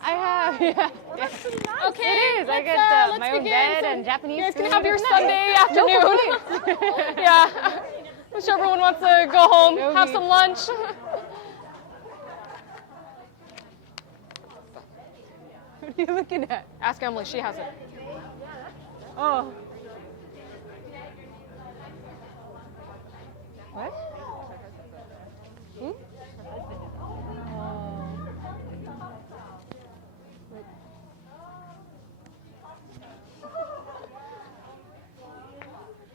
I have, yeah. Well, that's pretty nice. Okay, It is. I get let's my own begin. bed So and Japanese you guys food. can have your It's Sunday nice. afternoon. No Yeah. I'm sure everyone wants to go home, No have need. some lunch. What are you looking at? Ask Emily, she has it. Oh. What? Hmm?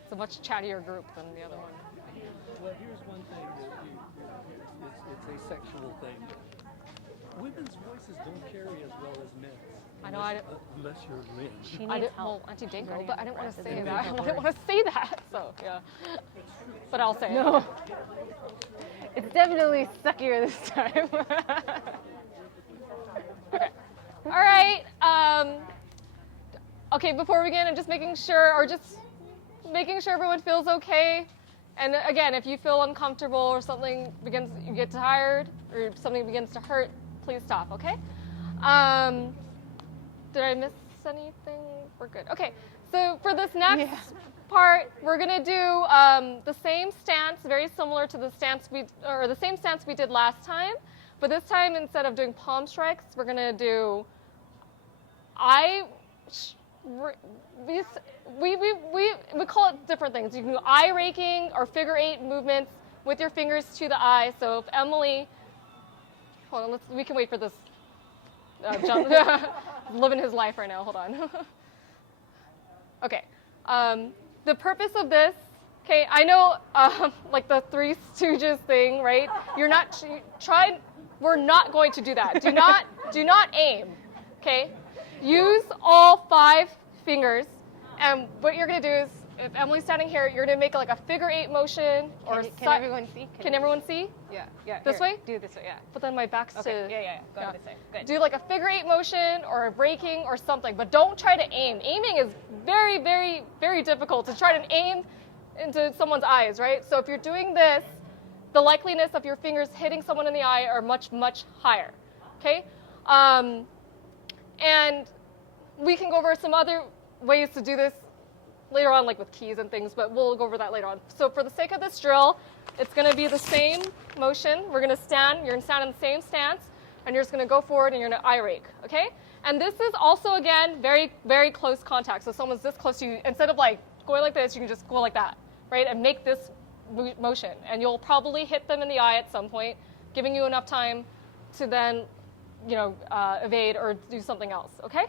It's a much chattier group than the other one. Well, here's one thing it's a sexual thing. Women's voices don't carry as well as men's. I know, Unless you're Lynn. She I needs did, well, help. Auntie Dinko, Learning but I didn't want to breath say is that. I important. didn't want to say that, so yeah. But I'll say it. No. It's definitely suckier this time. Okay. All right. Okay, before we begin, I'm just making sure, everyone feels okay. And again, if you feel uncomfortable or something you get tired, or something begins to hurt, please stop, okay? Did I miss anything? We're good. Okay, so for this next part, we're gonna do the same stance, very similar to the same stance we did last time, but this time instead of doing palm strikes, we're gonna do we call it different things. You can do eye raking or figure 8 movements with your fingers to the eye. So if Emily, hold on, we can wait for this. John, living his life right now. Hold on. Okay. The purpose of this. Okay, I know, like the Three Stooges thing, right? You're not we're not going to do that. Do not aim. Okay. Use all 5 fingers, and what you're going to do is, if Emily's standing here, you're going to make like a figure 8 motion, or Can everyone see? Can everyone see? Yeah. This Here. way? Do it this way, yeah. But then my back's Okay. to. Yeah. Go this way. Good. Do like a figure 8 motion or a breaking or something, but don't try to aim. Aiming is very, very, very difficult to try to aim into someone's eyes, right? So if you're doing this, the likeliness of your fingers hitting someone in the eye are much, much higher. Okay? And we can go over some other ways to do this later on, like with keys and things, but we'll go over that later on. So for the sake of this drill, it's going to be the same motion. We're going to stand. You're going to stand in the same stance, and you're just going to go forward, and you're going to eye rake, okay? And this is also, again, very, very close contact. So if someone's this close to you, instead of like going like this, you can just go like that, right? And make this motion. And you'll probably hit them in the eye at some point, giving you enough time to then, evade or do something else, okay?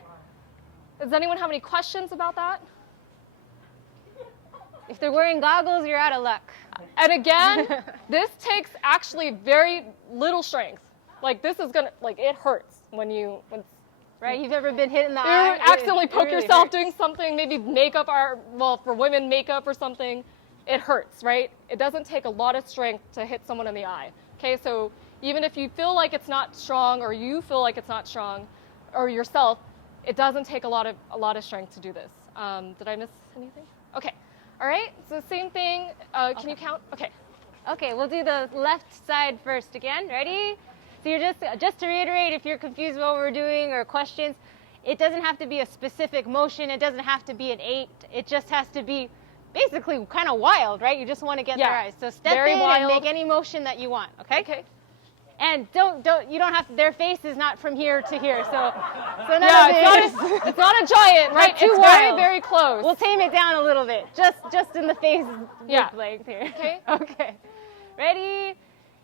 Does anyone have any questions about that? If they're wearing goggles, you're out of luck. And again, this takes actually very little strength. Like this is gonna, like it hurts when Right? You've ever been hit in the you eye? accidentally poke really yourself hurts. doing something, maybe makeup, for women, makeup or something, it hurts, right? It doesn't take a lot of strength to hit someone in the eye. Okay, so even if you feel like it's not strong, or you feel like it's not strong, or yourself, it doesn't take a lot of strength to do this. Did I miss anything? Okay. All right. So same thing. Can you count? Okay. Okay, we'll do the left side first again. Ready? So you're just to reiterate, if you're confused about what we're doing or questions, it doesn't have to be a specific motion. It doesn't have to be an 8. It just has to be basically kind of wild, right? You just want to get their eyes. So step Very in wild. and make any motion that you want. Okay. Okay. And you don't have to, their face is not from here to here. So none Yeah, of it's not a giant, right? too It's very, wild. very close. We'll tame it down a little bit, just in the face Yeah. length here. Okay. Okay. Ready?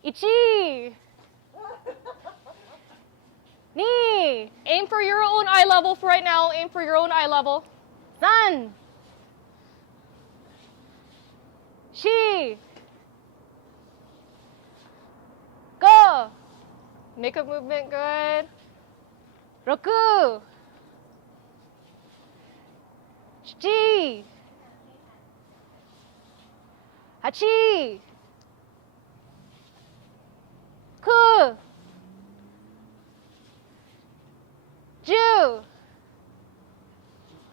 Ichi. Ni. Aim for your own eye level for right now. Aim for your own eye level. San. Shi. Go. Makeup movement, good. Roku. Shichi. Hachi. Ku. Ju.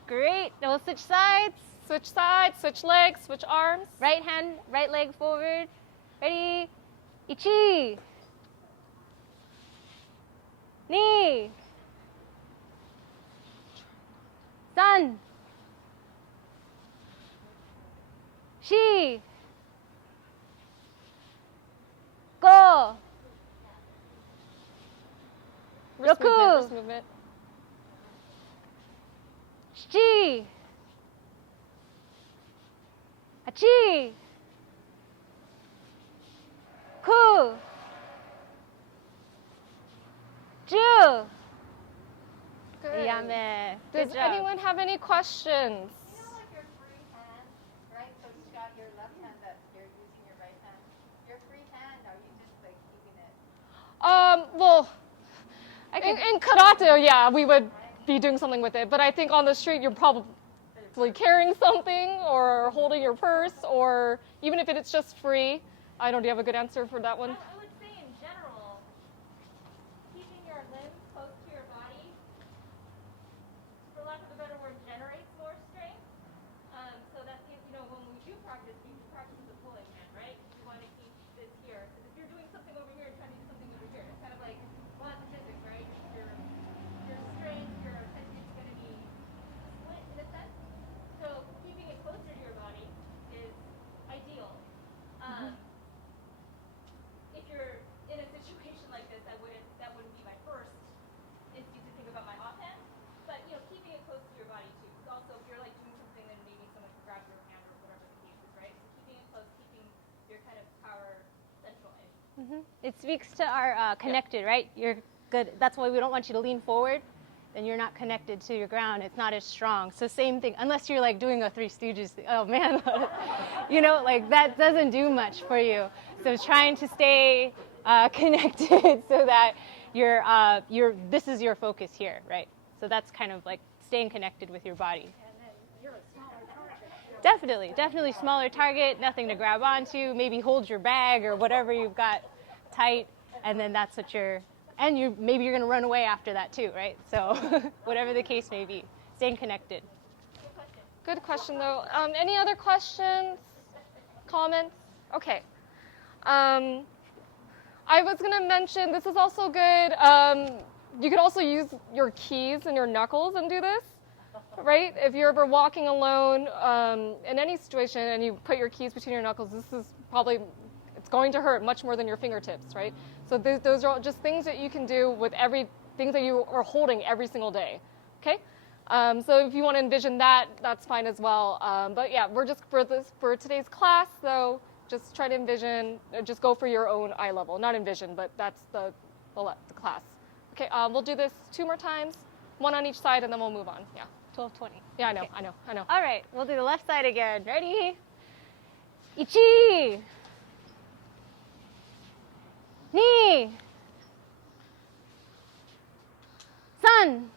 Great. Now we'll switch sides. Switch sides, switch legs, switch arms. Right hand, right leg forward. Ready? Ichi. Ni. first movement. Chi. Hachi. Ku. Ju. Good. Yame. Does Good job. anyone have any questions? You know, like your free hand, right? So you got your left hand that you're using your right hand. Your free hand, are you just like keeping it? Well, in karate, yeah, we would be doing something with it. But I think on the street, you're probably carrying something or holding your purse, or even if it's just free. I don't. Do you have a good answer for that one? I would say in general, keeping your limbs close to your body, for lack of a better word, generates more strength. So that, when we do practice, we practice with the pulling hand, right? You want to keep this here. Because if you're doing something over here and trying to do something over here, it's kind of like, well, that's physics, right? Your strength, your attention is going to be split in a sense. So keeping it closer to your body is ideal. If you're in a situation like this, that wouldn't be my first instinct to think about my offhand. But keeping it close to your body too. Because also, if you're like doing something, then maybe someone can grab your hand or whatever the case is, right? So keeping it close, keeping your kind of power centralized. It speaks to our connected, right? You're good. That's why we don't want you to lean forward. Then you're not connected to your ground. It's not as strong. So same thing, unless you're like doing a Three Stooges thing. Oh man, like that doesn't do much for you. So trying to stay connected so that this is your focus here, right? So that's kind of like staying connected with your body. And then you're a smaller target. Definitely smaller target, nothing to grab onto. Maybe hold your bag or whatever you've got tight, and then that's what maybe you're going to run away after that too, right? So whatever the case may be, staying connected. Good question, though. Any other questions, comments? Okay. I was going to mention, this is also good. You could also use your keys and your knuckles and do this, right? If you're ever walking alone in any situation and you put your keys between your knuckles, this is probably, it's going to hurt much more than your fingertips, right? So those are all just things that you can do with things that you are holding every single day, okay? So if you want to envision that, that's fine as well. But yeah, we're just for today's class, though, just try to envision, just go for your own eye level. Not envision, but that's the class. Okay, we'll do this 2 more times, 1 on each side, and then we'll move on. Yeah. 12:20. Yeah, I know, Okay. I know. All right, we'll do the left side again. Ready? Ichi. Ni. San.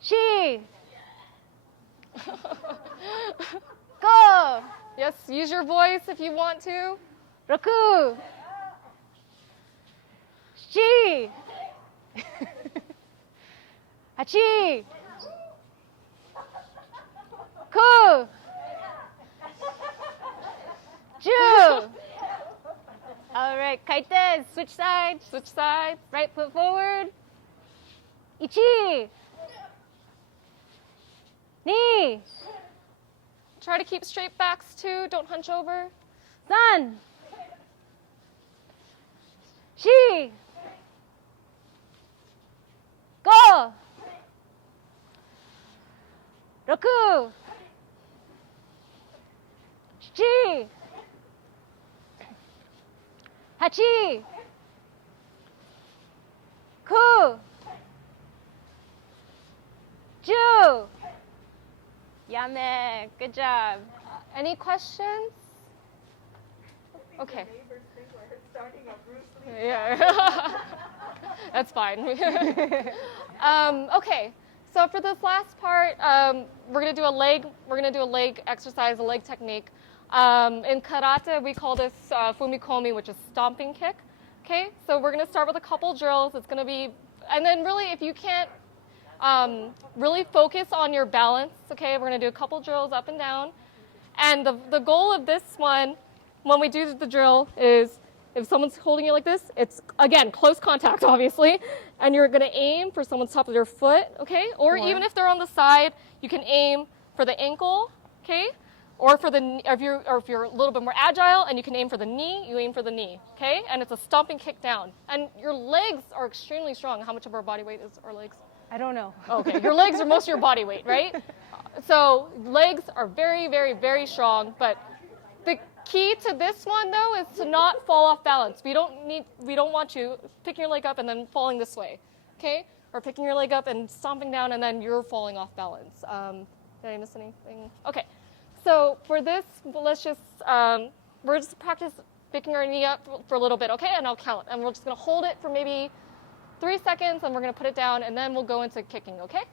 Shi. Go. Yes, use your voice if you want to. Roku. Shi. Hachi. Ku. Ju. All right, kaiten. Switch sides. Switch sides. Right foot forward. Ichi. Ni. Try to keep straight backs too. Don't hunch over. San. Shi. Go. Roku. Shi. Hachi. Ku. Ju. Yame. Good job. Any questions? Okay. Neighbors think we're starting a Bruce Lee. Yeah. That's fine. Okay. So for this last part, we're gonna do a leg exercise, a leg technique. In karate, we call this fumikomi, which is stomping kick. Okay. So we're gonna start with a couple drills. It's gonna be, and then really, if you can't really focus on your balance, okay, we're gonna do a couple drills up and down. And the goal of this one, when we do the drill, is if someone's holding you like this, it's, again, close contact, obviously, and you're going to aim for someone's top of their foot, okay? Or even if they're on the side, you can aim for the ankle, okay? Or if you're a little bit more agile and you can aim for the knee, you aim for the knee, okay? And it's a stomping kick down. And your legs are extremely strong. How much of our body weight is our legs? I don't know. Okay, your legs are most of your body weight, right? So legs are very, very, very strong. But the key to this one though is to not fall off balance. We don't want you picking your leg up and then falling this way, okay? Or picking your leg up and stomping down and then you're falling off balance. Did I miss anything? Okay. So for this, let's just, we're just practice picking our knee up for a little bit, okay? And I'll count. And we're just going to hold it for maybe 3 seconds, and we're going to put it down, and then we'll go into kicking, okay?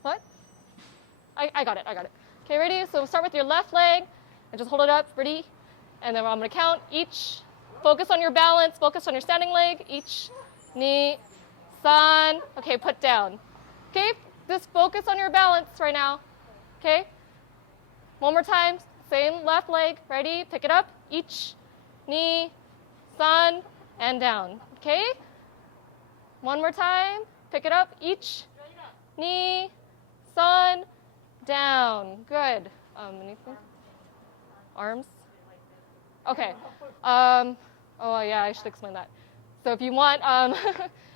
What? I got it. Okay, ready? So start with your left leg, and just hold it up. Ready? And then I'm going to count each. Focus on your balance. Focus on your standing leg. Each, knee, san. Okay, put down. Okay? Just focus on your balance right now. Okay? One more time, same left leg, ready, pick it up, each, knee, san, and down, okay? One more time, pick it up, each, knee, san, down, good. Anything? Arms? Okay, oh yeah, I should explain that. So if you want,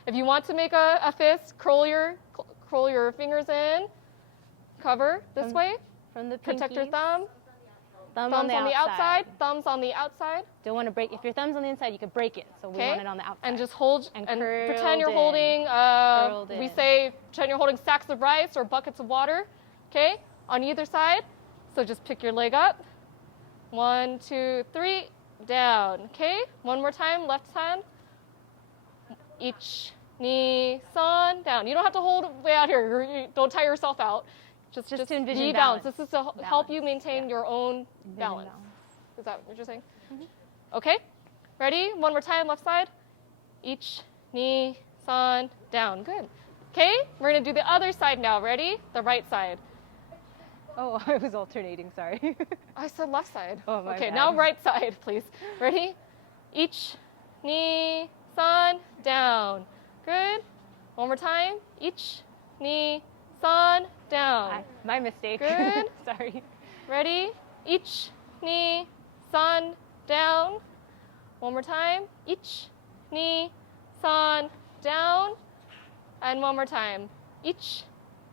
if you want to make a fist, curl your fingers in, cover this way. From the Protect your pinkies. thumb. Thumbs Thumbs on the outside. Thumbs on the outside. Don't want to break. If your thumb's on the inside, you could break it. So we want it on the outside. And just hold And and curled pretend you're in. holding. Curled We in. say pretend you're holding sacks of rice or buckets of water. Okay, on either side. So just pick your leg up. 1, 2, 3, down. Okay, one more time. Left hand. Each, knee, san, down. You don't have to hold way out here. Don't tire yourself out. Just to envision be balance. balanced. This is to help you maintain your own balance. Is that what you're saying? Mm-hmm. Okay, ready? One more time, left side. Each, knee, san, down. Good. Okay, we're going to do the other side now. Ready? The right side. Oh, I was alternating, sorry. I said left side. Oh, my okay, bad. now right side, please. Ready? Each, knee, san, down. Good. One more time. Each, knee, san, down. My mistake. Good. Sorry. Ready? Each, knee, san, down. One more time. Each, knee, san, down. And one more time. Each,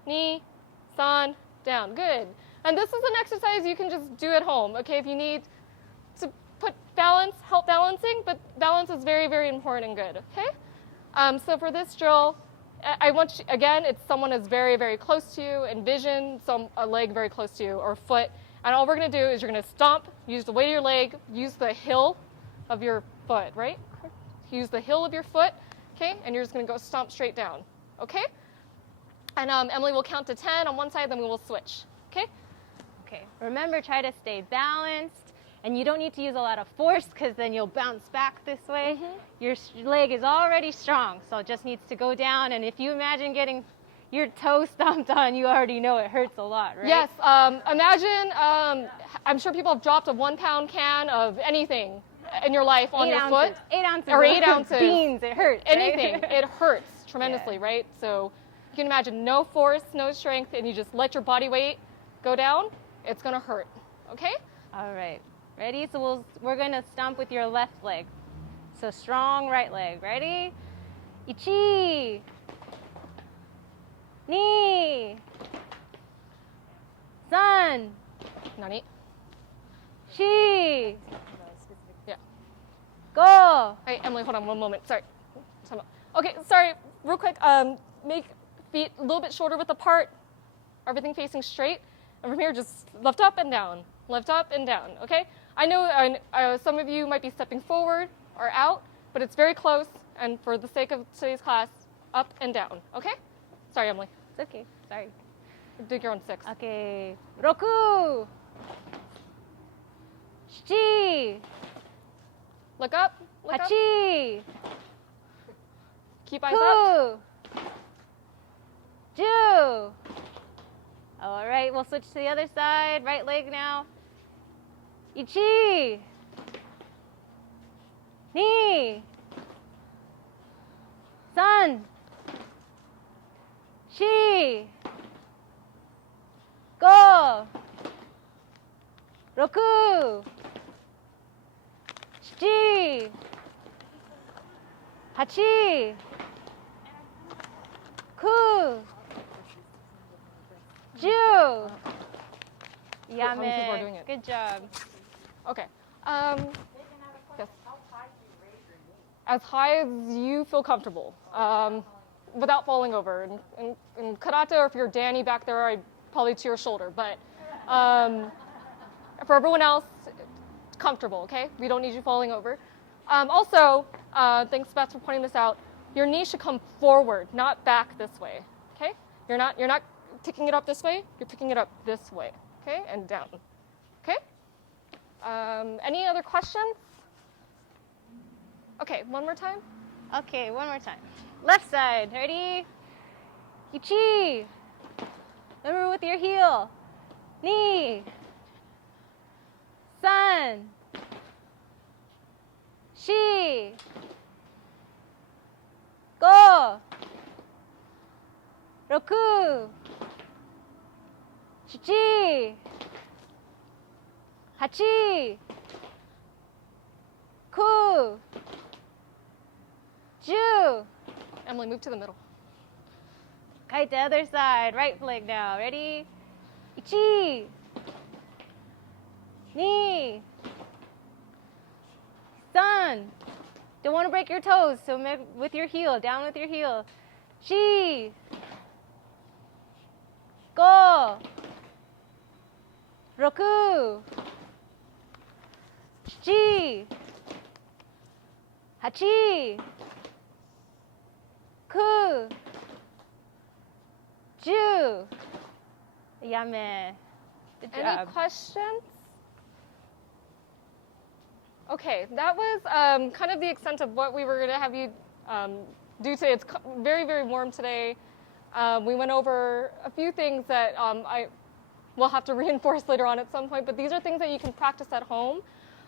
knee, san, down. Good. And this is an exercise you can just do at home, okay, if you need to put balance, help balancing, but balance is very, very important and good, okay? So for this drill, I want you, again, it's someone that's very, very close to you. Envision a leg very close to you or foot. And all we're going to do is you're going to stomp, use the weight of your leg, use the heel of your foot, right? Use the heel of your foot, okay? And you're just going to go stomp straight down, okay? And Emily will count to 10 on one side, then we will switch, okay? Okay. Remember, try to stay balanced. And you don't need to use a lot of force because then you'll bounce back this way. Mm-hmm. Your leg is already strong, so it just needs to go down. And if you imagine getting your toe stomped on, you already know it hurts a lot, right? Yes. Imagine, I'm sure people have dropped a 1-pound can of anything in your life on 8 your ounces, foot. 8 ounces. Or 8 of ounces. Beans, it hurts. Anything. Right? It hurts tremendously, Yeah. right? So you can imagine no force, no strength, and you just let your body weight go down. It's going to hurt, okay? All right. Ready? So we're going to stomp with your left leg. So strong right leg. Ready? Ichi. Ni. San. Nani? Shi. Yeah. Go. Hey, Emily, hold on one moment. Sorry. Okay, sorry. Real quick. Make feet a little bit shorter width apart. Everything facing straight. And from here, just lift up and down. Lift up and down, okay? I know some of you might be stepping forward or out, but it's very close. And for the sake of today's class, up and down, okay? Sorry, Emily. It's okay. Sorry. Do your own 6. Okay. Roku. Shichi. Look up. Look up. Hachi. Keep eyes up. Ku. Ju. All right, we'll switch to the other side. Right leg now. Ichi. Ni. San. Shi. Go. 6 7 8 9 10 Yeah, How many people are doing man. it? Good job. Okay. Yes. As high as you feel comfortable, without falling over. In karate, or if you're Danny back there, I'd probably to your shoulder. But for everyone else, comfortable. Okay. We don't need you falling over. Also, thanks Beth for pointing this out. Your knee should come forward, not back this way. Okay. You're not picking it up this way. You're picking it up this way. Okay, and down. Okay. Any other questions? Okay, one more time. Okay, one more time. Left side. Ready? Ichi. Remember with your heel. Ni. San. Shi. Go. Roku. 7 8 9 10 Emily, move to the middle. Kite the other side. Right leg now. Ready? 1 2 3 Don't want to break your toes, so with your heel. Down with your heel. 4 5 6 7 8 9 10 Yeah, man. Good Any job. questions? Okay, that was kind of the extent of what we were going to have you do today. It's very, very warm today. We went over a few things that I will have to reinforce later on at some point, but these are things that you can practice at home.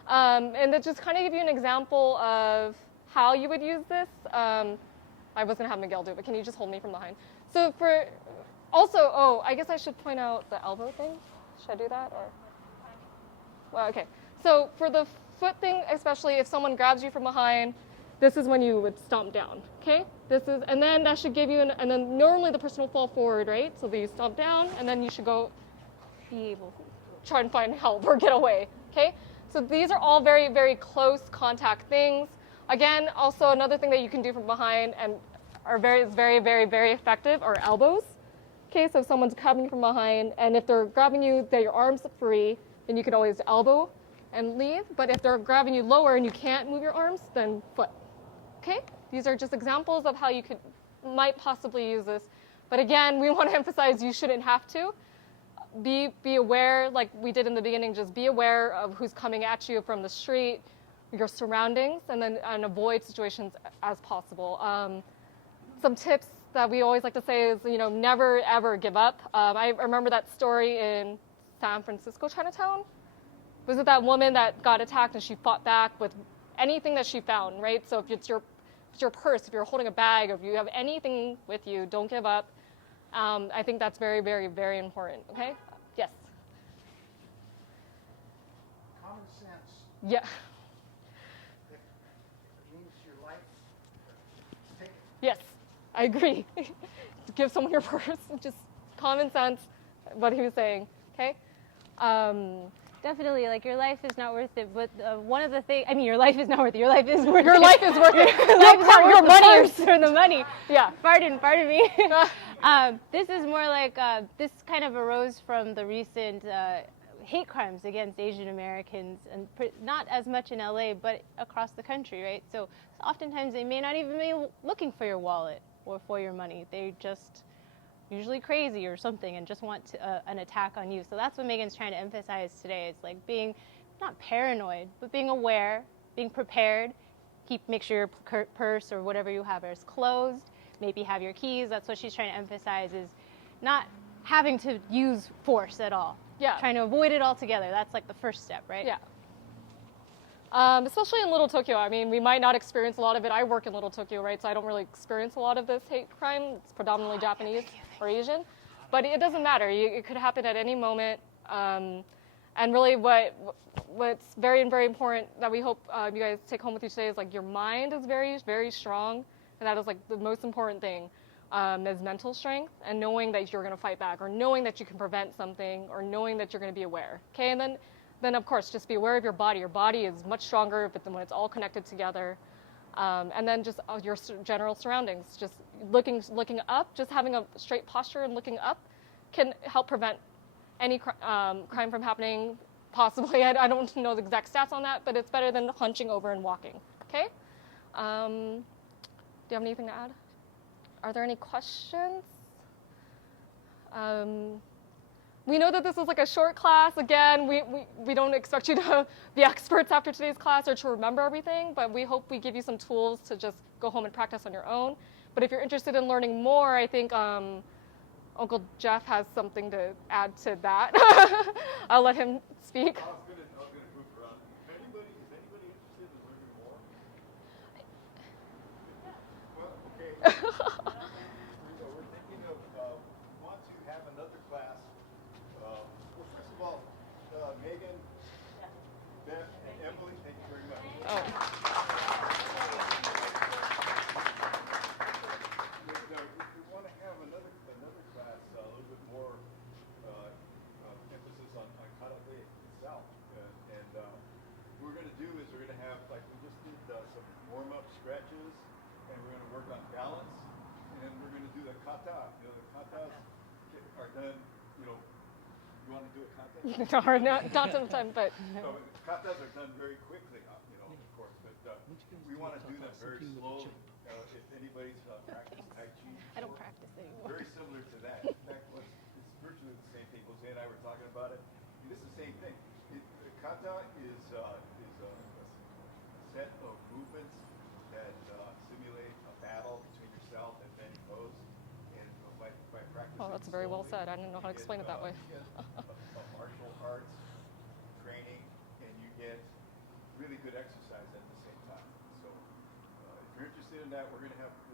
And that just kind of give you an example of how you would use this. I was going to have Miguel do it, but can you just hold me from behind? So for also, I guess I should point out the elbow thing. Should I do that? Or? Well, okay. So for the foot thing, especially if someone grabs you from behind, this is when you would stomp down, okay? And then that should give you, and then normally the person will fall forward, right? So you stomp down, and then you should go be able to try and find help or get away, okay? So these are all very, very close contact things. Again, also another thing that you can do from behind and is very, very, very effective are elbows. Okay, so if someone's grabbing you from behind, and if they're grabbing you, that your arms are free, then you can always elbow and leave. But if they're grabbing you lower and you can't move your arms, then foot. Okay, these are just examples of how you might possibly use this. But again, we want to emphasize you shouldn't have to. Be aware, like we did in the beginning, just be aware of who's coming at you from the street, your surroundings, and avoid situations as possible. Some tips that we always like to say is, never ever give up. I remember that story in San Francisco, Chinatown. Was it that woman that got attacked and she fought back with anything that she found, right? So if it's your purse, if you're holding a bag, or if you have anything with you, don't give up. I think that's very, very, very important, okay? Yes? Common sense. Yeah. If it means your life, take it. Yes, I agree. Give someone your purse, just common sense, what he was saying, okay? Definitely, like your life is not worth it. But one of the things, your life is not worth it. Your life is worth Your it. life is worth it. Your life is not worth Your the money purse or the money. Yeah. Pardon me. This is more like this kind of arose from the recent hate crimes against Asian Americans, and not as much in LA, but across the country, right? So oftentimes they may not even be looking for your wallet or for your money. They just usually crazy or something and just want an attack on you. So that's what Megan's trying to emphasize today. It's like being not paranoid, but being aware, being prepared. Make sure your purse or whatever you have is closed. Maybe have your keys. That's what she's trying to emphasize, is not having to use force at all. Yeah. Trying to avoid it altogether. That's like the first step, right? Yeah. Especially in Little Tokyo. We might not experience a lot of it. I work in Little Tokyo, right? So I don't really experience a lot of this hate crime. It's predominantly Japanese or Asian. But it doesn't matter. It could happen at any moment. And really what's very, very important that we hope you guys take home with you today is like your mind is very, very strong. And that is like the most important thing is mental strength and knowing that you're going to fight back or knowing that you can prevent something or knowing that you're going to be aware. Okay, and then of course, just be aware of your body. Your body is much stronger when it's all connected together. And then just your general surroundings, just looking up, just having a straight posture and looking up can help prevent any crime from happening, possibly. I don't know the exact stats on that, but it's better than hunching over and walking, okay? Do you have anything to add? Are there any questions? We know that this is like a short class. Again, we don't expect you to be experts after today's class or to remember everything, but we hope we give you some tools to just go home and practice on your own. But if you're interested in learning more, I think Uncle Jeff has something to add to that. I'll let him speak. I was gonna move around. Is anybody interested in learning more? Well, okay. We're thinking of want to have another class. Well, first of all, Megan, Beth, and Emily, thank you very much. Oh. We want to have another class, a little bit more emphasis on karate itself. And what we're going to do is we're going to have, like we just did some warm-up stretches, and we're going to work on balance, and then we're going to do the kata. You know, the katas are done, you know, you want to do a kata? Not sometimes, but. So katas are done very quickly, you know, of course, but we want to do them very slowly. If anybody's practiced Tai Chi, I don't practice anymore. very similar to that. In fact, it's virtually the same thing. Jose and I were talking about it. This is the same thing. The kata is a set of movements that simulate a battle between yourself and many foes. And by practicing, Oh, that's very well said. I don't know how to explain it that way. You get a martial arts training, and you get really good exercise at the same time. So if you're interested in that, we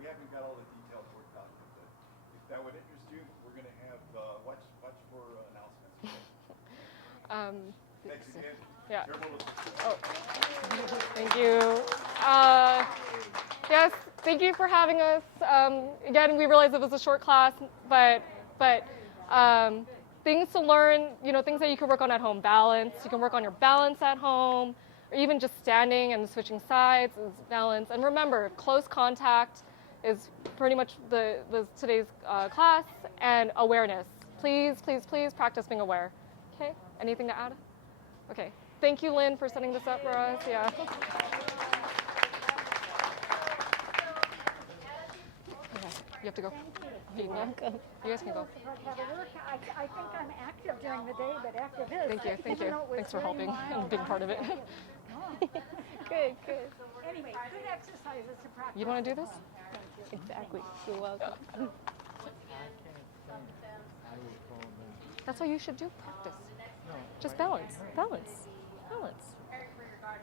haven't got all the details worked out yet, but if that would interest you, we're going to have watch for announcements. Thanks again. Yeah. Chairman, Oh, thank you. Yes, thank you for having us. Again, we realize it was a short class, but things to learn, you know, things that you can work on at home. Balance. You can work on your balance at home, or even just standing and switching sides is balance. And remember, close contact is pretty much today's class, and awareness. Please, please, please practice being aware. Okay. Anything to add? Okay. Thank you, Lynn, for setting this up for us. Yeah. You have to go. You're welcome. You guys can go. I think I'm active during the day, but after this, Thank you. Thank you. Thanks for helping and being part of it. Good, good. Anyway, good exercises to practice. You want to do this? Exactly. You're welcome. That's what you should do. Practice. Just balance. Balance. Balance.